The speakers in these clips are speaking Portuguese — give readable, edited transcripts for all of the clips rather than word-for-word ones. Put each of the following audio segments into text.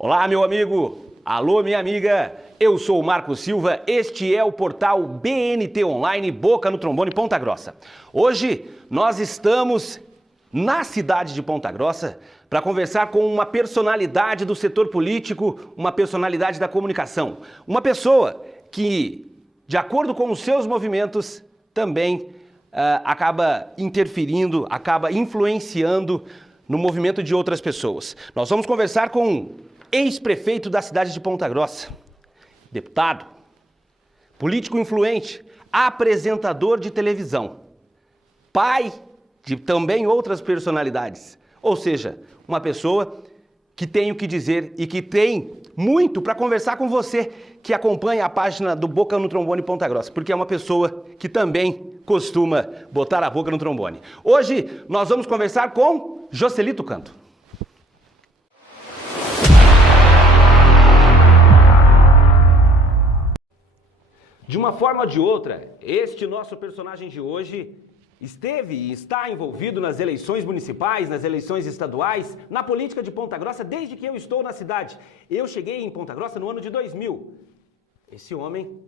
Olá, meu amigo! Alô, minha amiga! Eu sou o Marco Silva, este é o portal BNT Online Boca no Trombone Ponta Grossa. Hoje nós estamos na cidade de Ponta Grossa para conversar com uma personalidade do setor político, uma personalidade da comunicação, uma pessoa que, de acordo com os seus movimentos, também acaba interferindo, acaba influenciando no movimento de outras pessoas. Nós vamos conversar com ex-prefeito da cidade de Ponta Grossa, deputado, político influente, apresentador de televisão, pai de também outras personalidades. Ou seja, uma pessoa que tem o que dizer e que tem muito para conversar com você que acompanha a página do Boca no Trombone Ponta Grossa, porque é uma pessoa que também costuma botar a boca no trombone. Hoje nós vamos conversar com Joselito Canto. De uma forma ou de outra, este nosso personagem de hoje esteve e está envolvido nas eleições municipais, nas eleições estaduais, na política de Ponta Grossa desde que eu estou na cidade. Eu cheguei em Ponta Grossa no ano de 2000. Esse homem,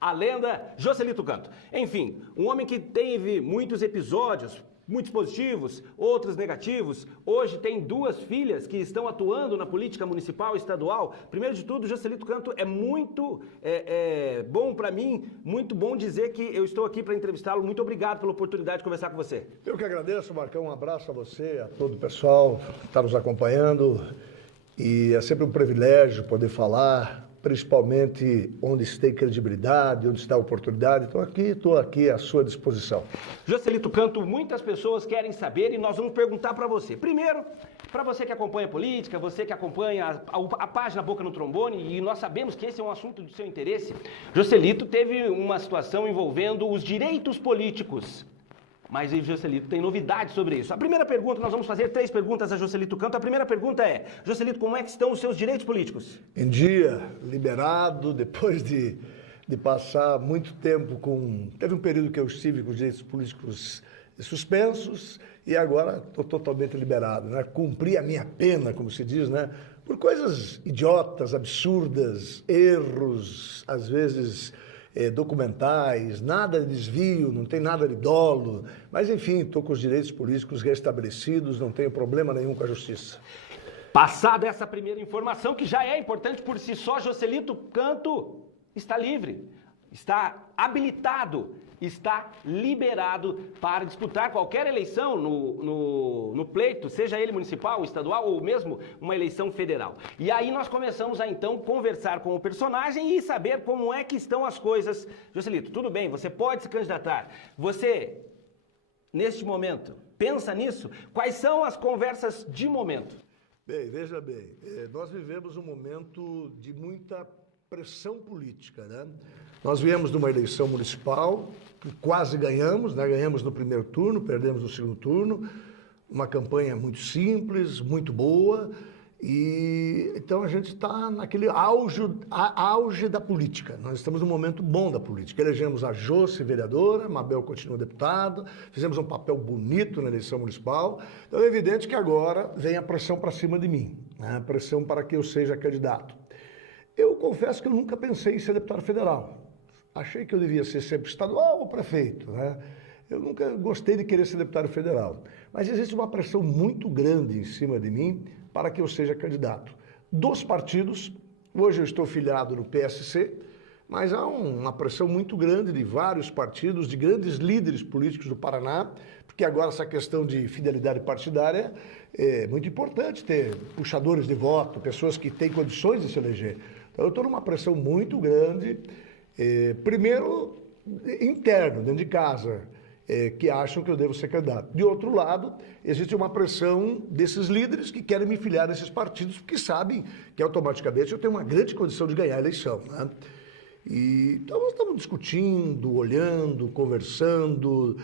a lenda Joselito Canto. Enfim, um homem que teve muitos episódios, muitos positivos, outros negativos. Hoje tem duas filhas que estão atuando na política municipal e estadual. Primeiro de tudo, Joselito Canto é muito bom para mim, muito bom dizer que eu estou aqui para entrevistá-lo. Muito obrigado pela oportunidade de conversar com você. Eu que agradeço, Marcão. Um abraço a você, a todo o pessoal que está nos acompanhando. E é sempre um privilégio poder falar, principalmente onde tem credibilidade, onde está a oportunidade. Estou aqui à sua disposição. Joselito Canto, muitas pessoas querem saber e nós vamos perguntar para você. Primeiro, para você que acompanha política, você que acompanha a página Boca no Trombone, e nós sabemos que esse é um assunto de seu interesse, Joselito teve uma situação envolvendo os direitos políticos. Mas o Joselito tem novidades sobre isso. A primeira pergunta, nós vamos fazer 3 perguntas a Joselito Canto. A primeira pergunta é, Joselito, como é que estão os seus direitos políticos? Em dia, liberado, depois de passar muito tempo com... Teve um período que eu estive com os direitos políticos suspensos e agora estou totalmente liberado, né? Cumpri a minha pena, como se diz, né? Por coisas idiotas, absurdas, erros, às vezes... documentais, nada de desvio, não tem nada de dolo, mas enfim, estou com os direitos políticos restabelecidos, não tenho problema nenhum com a justiça. Passada essa primeira informação, que já é importante por si só, Joselito Canto está livre, está habilitado, está liberado para disputar qualquer eleição no pleito, seja ele municipal, estadual ou mesmo uma eleição federal. E aí nós começamos a então conversar com o personagem e saber como é que estão as coisas. Joselito, tudo bem, você pode se candidatar. Você, neste momento, pensa nisso? Quais são as conversas de momento? Bem, veja bem, nós vivemos um momento de muita pressão política, né? Nós viemos de uma eleição municipal, que quase ganhamos, né? Ganhamos no primeiro turno, perdemos no segundo turno, uma campanha muito simples, muito boa, e então a gente está naquele auge da política. Nós estamos num momento bom da política. Elegemos a Josi vereadora, Mabel continua deputada, fizemos um papel bonito na eleição municipal, então é evidente que agora vem a pressão para cima de mim, né? A pressão para que eu seja candidato. Eu confesso que eu nunca pensei em ser deputado federal. Achei que eu devia ser sempre estadual ou prefeito, né? Eu nunca gostei de querer ser deputado federal. Mas existe uma pressão muito grande em cima de mim para que eu seja candidato. Dos partidos, hoje eu estou filiado no PSC, mas há uma pressão muito grande de vários partidos, de grandes líderes políticos do Paraná, porque agora essa questão de fidelidade partidária é muito importante, ter puxadores de voto, pessoas que têm condições de se eleger. Então, eu estou numa pressão muito grande, primeiro, interno, dentro de casa, que acham que eu devo ser candidato. De outro lado, existe uma pressão desses líderes que querem me filiar nesses partidos, porque sabem que automaticamente eu tenho uma grande condição de ganhar a eleição, né? Então, nós estamos discutindo, olhando, conversando,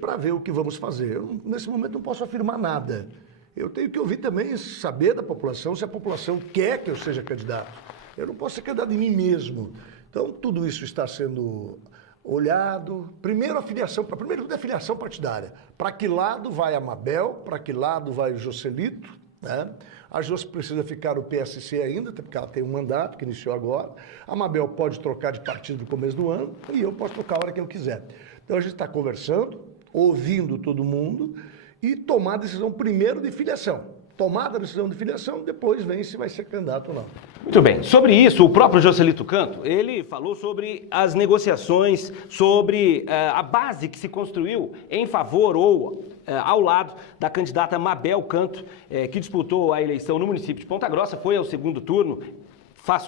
para ver o que vamos fazer. Eu, nesse momento, não posso afirmar nada. Eu tenho que ouvir também, saber da população, se a população quer que eu seja candidato. Eu não posso ser candidato de mim mesmo. Então, tudo isso está sendo olhado. Primeiro, tudo é a filiação partidária. Para que lado vai a Mabel? Para que lado vai o Joselito? né? A Josi precisa ficar no PSC ainda, porque ela tem um mandato que iniciou agora. A Mabel pode trocar de partido no começo do ano e eu posso trocar a hora que eu quiser. Então a gente está conversando, ouvindo todo mundo e tomar a decisão primeiro de filiação. Tomada a decisão de filiação, depois vem se vai ser candidato ou não. Muito bem. Sobre isso, o próprio Joselito Canto, ele falou sobre as negociações, sobre a base que se construiu em favor ou ao lado da candidata Mabel Canto, que disputou a eleição no município de Ponta Grossa, foi ao segundo turno,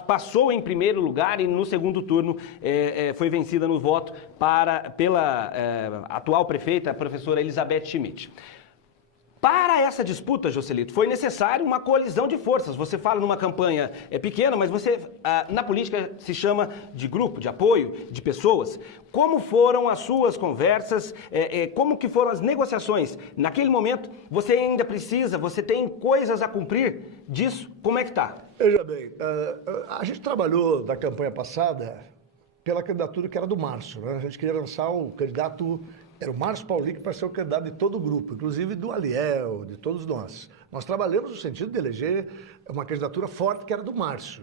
passou em primeiro lugar e no segundo turno foi vencida no voto pela atual prefeita, a professora Elizabeth Schmidt. Para essa disputa, Joselito, foi necessário uma coalizão de forças. Você fala numa campanha pequena, mas você, na política, se chama de grupo, de apoio, de pessoas. Como foram as suas conversas? Como que foram as negociações? Naquele momento, você ainda precisa, você tem coisas a cumprir disso? Como é que está? Veja bem, a gente trabalhou da campanha passada pela candidatura que era do Márcio, né? A gente queria lançar um candidato. Era o Márcio Paulinho para ser o candidato de todo o grupo, inclusive do Aliel, de todos nós. Nós trabalhamos no sentido de eleger uma candidatura forte que era do Márcio.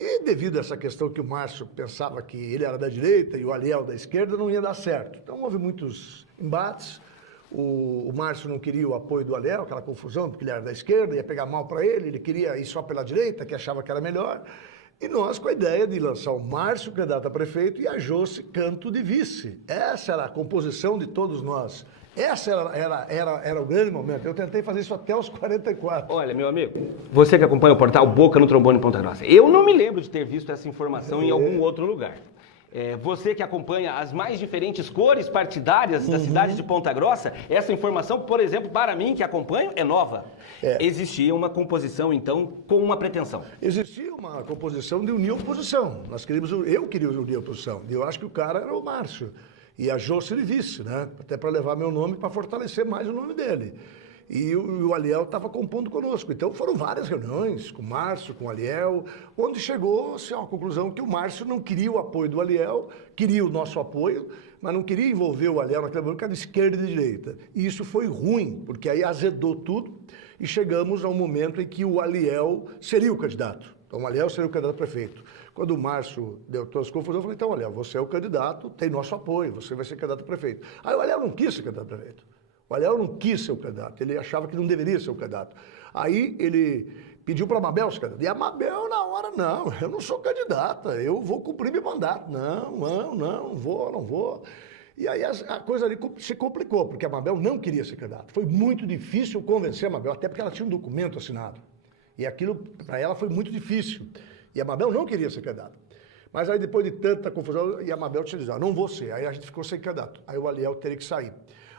E devido a essa questão que o Márcio pensava que ele era da direita e o Aliel da esquerda, não ia dar certo. Então houve muitos embates. O Márcio não queria o apoio do Aliel, aquela confusão, porque ele era da esquerda, ia pegar mal para ele queria ir só pela direita, que achava que era melhor. E nós com a ideia de lançar o Márcio candidato a prefeito e a Josi Canto de vice. Essa era a composição de todos nós. Essa era o grande momento. Eu tentei fazer isso até os 44. Olha, meu amigo, você que acompanha o portal Boca no Trombone Ponta Grossa, eu não me lembro de ter visto essa informação em algum outro lugar. Você que acompanha as mais diferentes cores partidárias da cidade de Ponta Grossa, essa informação, por exemplo, para mim, que acompanho, é nova. Existia uma composição, então, com uma pretensão. Existia uma composição de unir a oposição. Eu queria unir a oposição. E eu acho que o cara era o Márcio. E a Josi de vice, né? Até para levar meu nome, para fortalecer mais o nome dele. E o Aliel estava compondo conosco. Então foram várias reuniões com o Márcio, com o Aliel, onde chegou-se a uma conclusão que o Márcio não queria o apoio do Aliel, queria o nosso apoio, mas não queria envolver o Aliel naquela época de esquerda e de direita. E isso foi ruim, porque aí azedou tudo e chegamos a um momento em que o Aliel seria o candidato. Então o Aliel seria o candidato a prefeito. Quando o Márcio deu todas as confusões, eu falei, então, Aliel, você é o candidato, tem nosso apoio, você vai ser candidato a prefeito. Aí o Aliel não quis ser candidato a prefeito. O Aliel não quis ser o candidato, ele achava que não deveria ser o candidato. Aí ele pediu para a Mabel ser candidata. E a Mabel, na hora, não, eu não sou candidata, eu vou cumprir meu mandato. Não vou. E aí a coisa ali se complicou, porque a Mabel não queria ser candidata. Foi muito difícil convencer a Mabel, até porque ela tinha um documento assinado. E aquilo, para ela, foi muito difícil. E a Mabel não queria ser candidata. Mas aí, depois de tanta confusão, e a Mabel tinha dito, não vou ser. Aí a gente ficou sem candidato. Aí o Aliel teria que sair.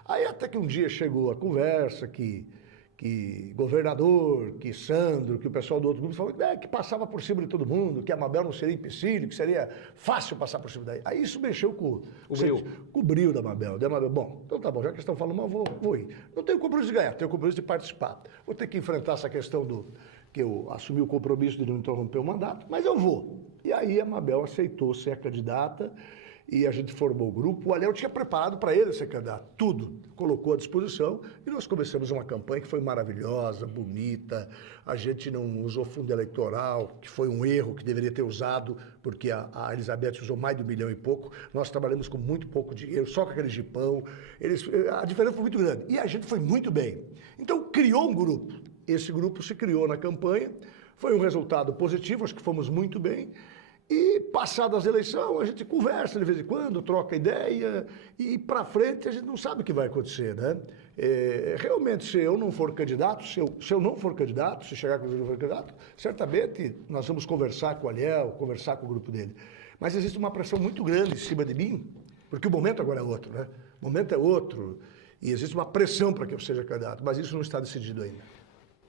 Aí até que um dia chegou a conversa que governador, que Sandro, que o pessoal do outro grupo falou que passava por cima de todo mundo, que a Mabel não seria empecilho, que seria fácil passar por cima daí. Aí isso mexeu com o brilho da Mabel. Da Mabel, bom, então tá bom, já que estão falando, mas vou ir. Não tenho compromisso de ganhar, tenho compromisso de participar. Vou ter que enfrentar essa questão que eu assumi o compromisso de não interromper o mandato, mas eu vou. E aí a Mabel aceitou ser a candidata e a gente formou o grupo. O Aliel tinha preparado para ele ser candidato, tudo, colocou à disposição e nós começamos uma campanha que foi maravilhosa, bonita. A gente não usou fundo eleitoral, que foi um erro que deveria ter usado, porque a Elizabeth usou mais de 1 milhão e pouco. Nós trabalhamos com muito pouco dinheiro, só com aquele jipão. A diferença foi muito grande e a gente foi muito bem. Então criou um grupo. Esse grupo se criou na campanha, foi um resultado positivo, acho que fomos muito bem. E, passadas as eleições, a gente conversa de vez em quando, troca ideia, e para frente a gente não sabe o que vai acontecer, né? Realmente, se eu não for candidato, se eu não for candidato, se chegar com o não for candidato, certamente nós vamos conversar com o Aliel, conversar com o grupo dele. Mas existe uma pressão muito grande em cima de mim, porque o momento agora é outro, né? O momento é outro, e existe uma pressão para que eu seja candidato, mas isso não está decidido ainda.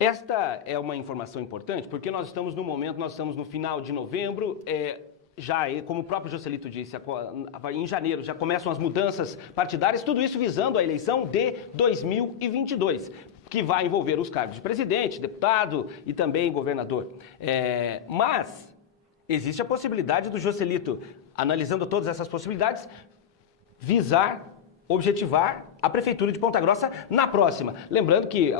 Esta é uma informação importante, porque nós estamos no momento, nós estamos no final de novembro, como o próprio Joselito disse, em janeiro já começam as mudanças partidárias, tudo isso visando a eleição de 2022, que vai envolver os cargos de presidente, deputado e também governador. Mas existe a possibilidade do Joselito, analisando todas essas possibilidades, visar, objetivar a Prefeitura de Ponta Grossa na próxima. Lembrando que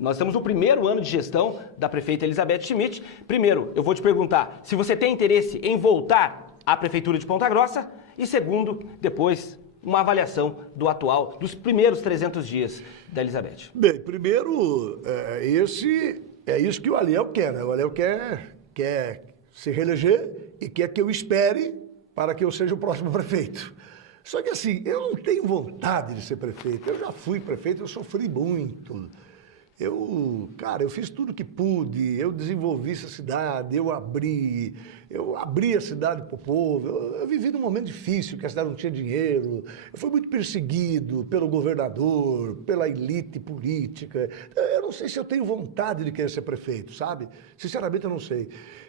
nós estamos no primeiro ano de gestão da prefeita Elizabeth Schmidt. Primeiro, eu vou te perguntar se você tem interesse em voltar à Prefeitura de Ponta Grossa e segundo, depois, uma avaliação dos primeiros 300 dias da Elizabeth. Bem, primeiro, é isso que o Aliel quer, né? O Aliel quer se reeleger e quer que eu espere para que eu seja o próximo prefeito. Só que assim, eu não tenho vontade de ser prefeito. Eu já fui prefeito, eu sofri muito. Eu fiz tudo que pude, eu desenvolvi essa cidade, eu abri a cidade para o povo. Eu vivi num momento difícil, que a cidade não tinha dinheiro. Eu fui muito perseguido pelo governador, pela elite política. Eu não sei se eu tenho vontade de querer ser prefeito, sabe? Sinceramente, eu não sei.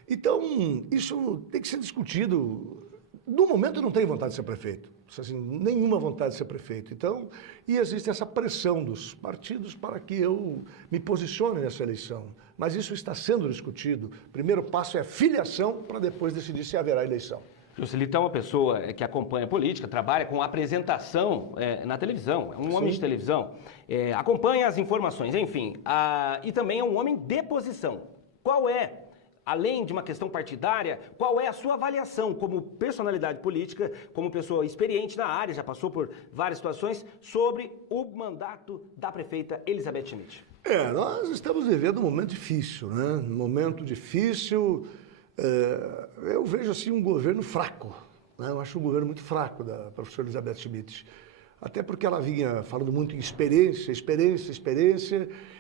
Então, isso tem que ser discutido. No momento, eu não tenho vontade de ser prefeito. Assim, nenhuma vontade de ser prefeito. Então, e existe essa pressão dos partidos para que eu me posicione nessa eleição. Mas isso está sendo discutido. O primeiro passo é a filiação para depois decidir se haverá eleição. Joselito é uma pessoa que acompanha a política, trabalha com apresentação na televisão, é um homem de televisão, acompanha as informações, enfim, e também é um homem de posição. Qual é, além de uma questão partidária, qual é a sua avaliação como personalidade política, como pessoa experiente na área, já passou por várias situações, sobre o mandato da prefeita Elizabeth Schmidt? Nós estamos vivendo um momento difícil, né? Um momento difícil, eu vejo assim um governo fraco, né? Eu acho um governo muito fraco da professora Elizabeth Schmidt. Até porque ela vinha falando muito em experiência,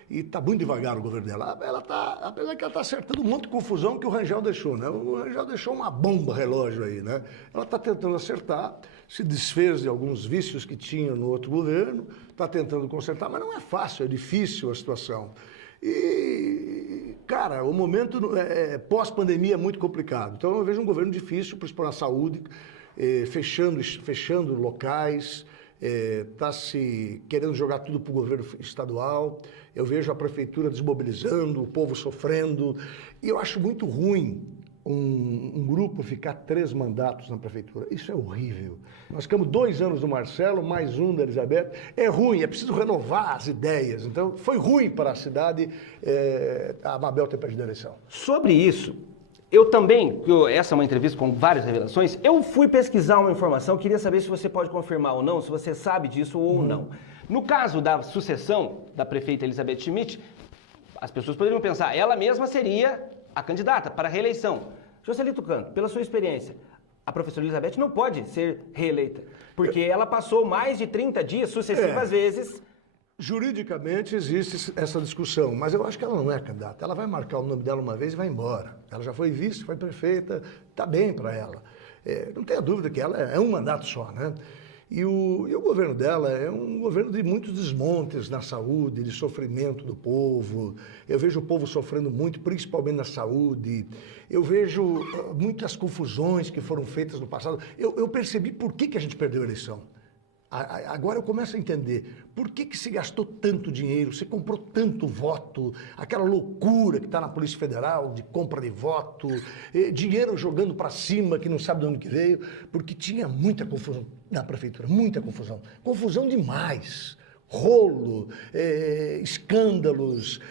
e está muito devagar o governo dela. Apesar que ela está acertando um monte de confusão que o Rangel deixou, né? O Rangel deixou uma bomba relógio aí, né? Ela está tentando acertar, se desfez de alguns vícios que tinha no outro governo, está tentando consertar, mas não é fácil, é difícil a situação. E, cara, o momento pós-pandemia é muito complicado. Então eu vejo um governo difícil, principalmente na saúde, fechando locais, está se querendo jogar tudo para o governo estadual. Eu vejo a prefeitura desmobilizando, o povo sofrendo. E eu acho muito ruim um grupo ficar 3 mandatos na prefeitura. Isso é horrível. Nós ficamos 2 anos do Marcelo, mais um da Elizabeth. É ruim, é preciso renovar as ideias. Então, foi ruim para a cidade a Mabel ter perdido a eleição. Sobre isso, essa é uma entrevista com várias revelações, eu fui pesquisar uma informação, queria saber se você pode confirmar ou não, se você sabe disso ou não. No caso da sucessão da prefeita Elizabeth Schmidt, as pessoas poderiam pensar, ela mesma seria a candidata para a reeleição. Joselito Canto, pela sua experiência, a professora Elizabeth não pode ser reeleita, porque ela passou mais de 30 dias sucessivas vezes. Juridicamente existe essa discussão, mas eu acho que ela não é candidata. Ela vai marcar o nome dela uma vez e vai embora. Ela já foi vice, foi prefeita, está bem para ela. Não tenha dúvida que ela é um mandato só, né? E o governo dela é um governo de muitos desmontes na saúde, de sofrimento do povo. Eu vejo o povo sofrendo muito, principalmente na saúde. Eu vejo muitas confusões que foram feitas no passado. Eu percebi por que a gente perdeu a eleição. Agora eu começo a entender por que se gastou tanto dinheiro, se comprou tanto voto, aquela loucura que está na Polícia Federal de compra de voto, dinheiro jogando para cima que não sabe de onde que veio, porque tinha muita confusão na prefeitura, muita confusão. Confusão demais. Rolo, escândalos,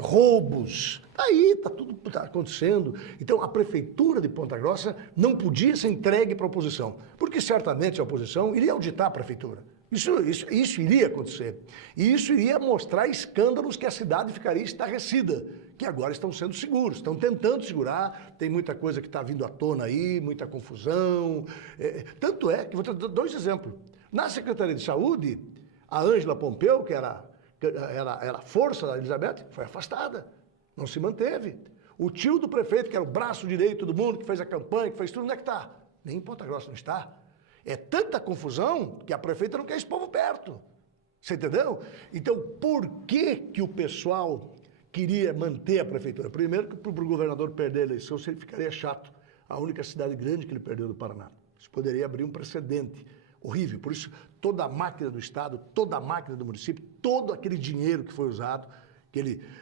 roubos. Aí tudo está acontecendo. Então a prefeitura de Ponta Grossa não podia ser entregue para a oposição, porque certamente a oposição iria auditar a prefeitura. Isso iria acontecer. E isso iria mostrar escândalos que a cidade ficaria estarrecida, que agora estão sendo seguros, estão tentando segurar. Tem muita coisa que está vindo à tona aí, muita confusão. Tanto é que, vou dar 2 exemplos. Na Secretaria de Saúde, a Ângela Pompeu, que era a força da Elizabeth, foi afastada, não se manteve. O tio do prefeito, que era o braço direito do mundo, que fez a campanha, que fez tudo, onde é que está? Nem em Ponta Grossa não está. É tanta confusão que a prefeita não quer esse povo perto. Você entendeu? Então, por que o pessoal queria manter a prefeitura? Primeiro, que para o governador perder a eleição, ficaria chato. A única cidade grande que ele perdeu do Paraná. Isso poderia abrir um precedente horrível. Por isso, toda a máquina do Estado, toda a máquina do município, todo aquele dinheiro que foi usado,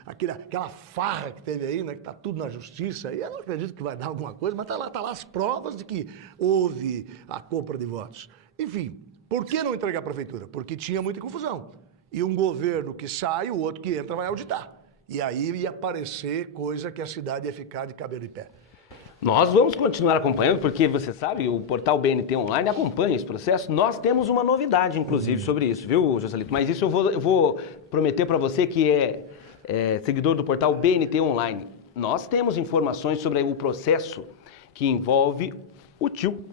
aquela farra que teve aí, né, que está tudo na justiça, e eu não acredito que vai dar alguma coisa, mas está lá as provas de que houve a compra de votos. Enfim, Por que não entregar a prefeitura? Porque tinha muita confusão. E um governo que sai, o outro que entra vai auditar. E aí ia aparecer coisa que a cidade ia ficar de cabelo em pé. Nós vamos continuar acompanhando, porque você sabe, o portal BNT Online acompanha esse processo. Nós temos uma novidade, inclusive, sobre isso, viu, Joselito? Mas isso eu vou prometer para você que é seguidor do portal BNT Online. Nós temos informações sobre o processo que envolve o tio.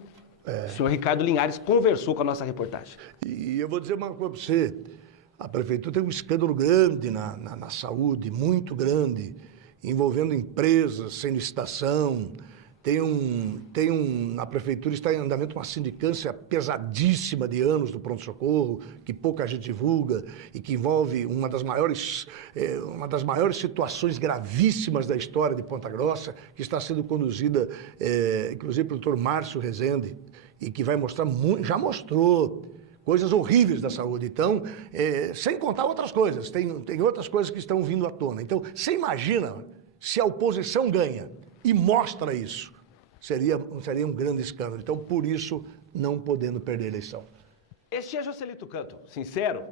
O senhor Ricardo Linhares conversou com a nossa reportagem. E eu vou dizer uma coisa para você. A prefeitura tem um escândalo grande na saúde, muito grande, envolvendo empresas sem licitação. A prefeitura está em andamento uma sindicância pesadíssima de anos do pronto-socorro, que pouca gente divulga e que envolve uma das maiores situações gravíssimas da história de Ponta Grossa, que está sendo conduzida, inclusive, pelo doutor Márcio Rezende, e que vai mostrar, já mostrou, coisas horríveis da saúde. Então, sem contar outras coisas, tem outras coisas que estão vindo à tona. Então, você imagina se a oposição ganha e mostra isso, seria um grande escândalo. Então, por isso, não podendo perder a eleição. Este é Joselito Canto, sincero,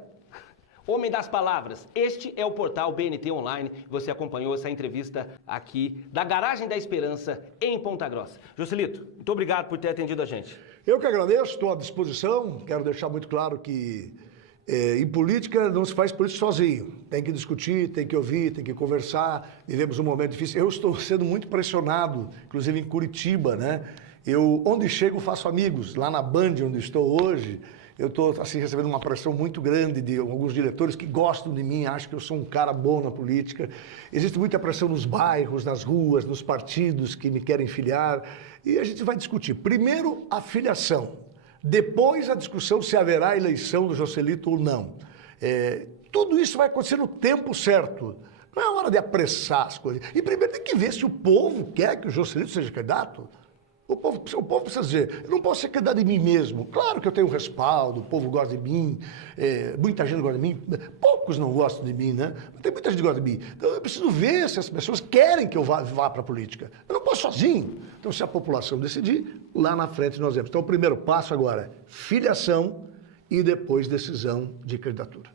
homem das palavras. Este é o portal BNT Online. Você acompanhou essa entrevista aqui da Garagem da Esperança, em Ponta Grossa. Joselito, muito obrigado por ter atendido a gente. Eu que agradeço, estou à disposição. Quero deixar muito claro que em política não se faz política sozinho. Tem que discutir, tem que ouvir, tem que conversar. Vivemos um momento difícil. Eu estou sendo muito pressionado, inclusive em Curitiba, né? Onde chego, faço amigos. Lá na Band, onde estou hoje, eu estou assim, recebendo uma pressão muito grande de alguns diretores que gostam de mim, acham que eu sou um cara bom na política. Existe muita pressão nos bairros, nas ruas, nos partidos que me querem filiar. E a gente vai discutir. Primeiro, a filiação. Depois, a discussão se haverá eleição do Joselito ou não. Tudo isso vai acontecer no tempo certo. Não é hora de apressar as coisas. E primeiro tem que ver se o povo quer que o Joselito seja candidato. O povo precisa dizer, eu não posso ser candidato de mim mesmo. Claro que eu tenho um respaldo, o povo gosta de mim, muita gente gosta de mim, poucos não gostam de mim, né? Mas tem muita gente que gosta de mim. Então eu preciso ver se as pessoas querem que eu vá para a política. Eu não posso sozinho. Então se a população decidir, lá na frente nós vemos. Então o primeiro passo agora é filiação e depois decisão de candidatura.